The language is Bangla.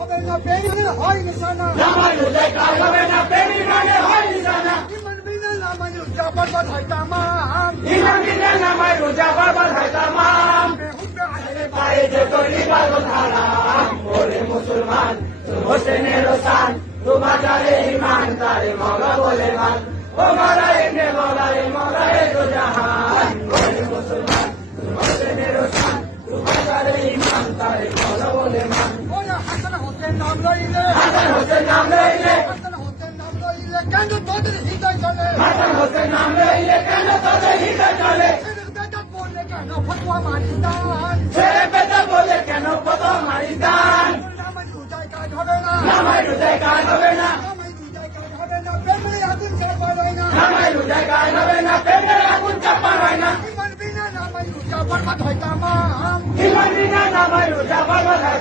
হবে না বেইমানের হয় নিশানা নামাজ রোজায় কাজ হবে না বেঈমানের হয় নিশানা ইমান বিনা নামাজ রোজা বরবাদ হয় তামাম ইমান বিনা নামাজ রোজা বরবাদ হয় তামাম বেহুদা আহলে পায়ে যে তৈরি ইবাদত হারাম ওরে মুসলমান হোসেনের শান তোমার যারে ঈমান তারে মওলা বলে মান ও মওলা ইবনে মওলা রে মওলা রে দো জাহান ওরে মুসলমান হোসেনের শান তোমার যারে ঈমান তারে মওলা বলে মান ওরা হাসান হোসেন নাম লইলে হাসান হোসেন নাম লইলে হাসান হোসেন নাম লইলে কেন তোদের হৃদয় চলে হাসান হোসেন নাম লইলে কেন তোদের হৃদয় চলে ছেলের বেটা বলে কেন ফতোয়া মারিদান ছেলে পেতে বলে কেন কত মারিদান নামাজ রোজায় কাজ হবে না নামাজ রোজায় কাজ হবে না নামাজ রোজায় কাজ হবে না প্রেমে আগুন চাপা হয় না নামাজ রোজায় কাজ হবে না প্রেমের আগুন চাপা হয় না ইমান বিনা নামাজ রোজা বরবাদ হয় তামাম ইমান বিনা নামাজ রোজা বরবাদ হয়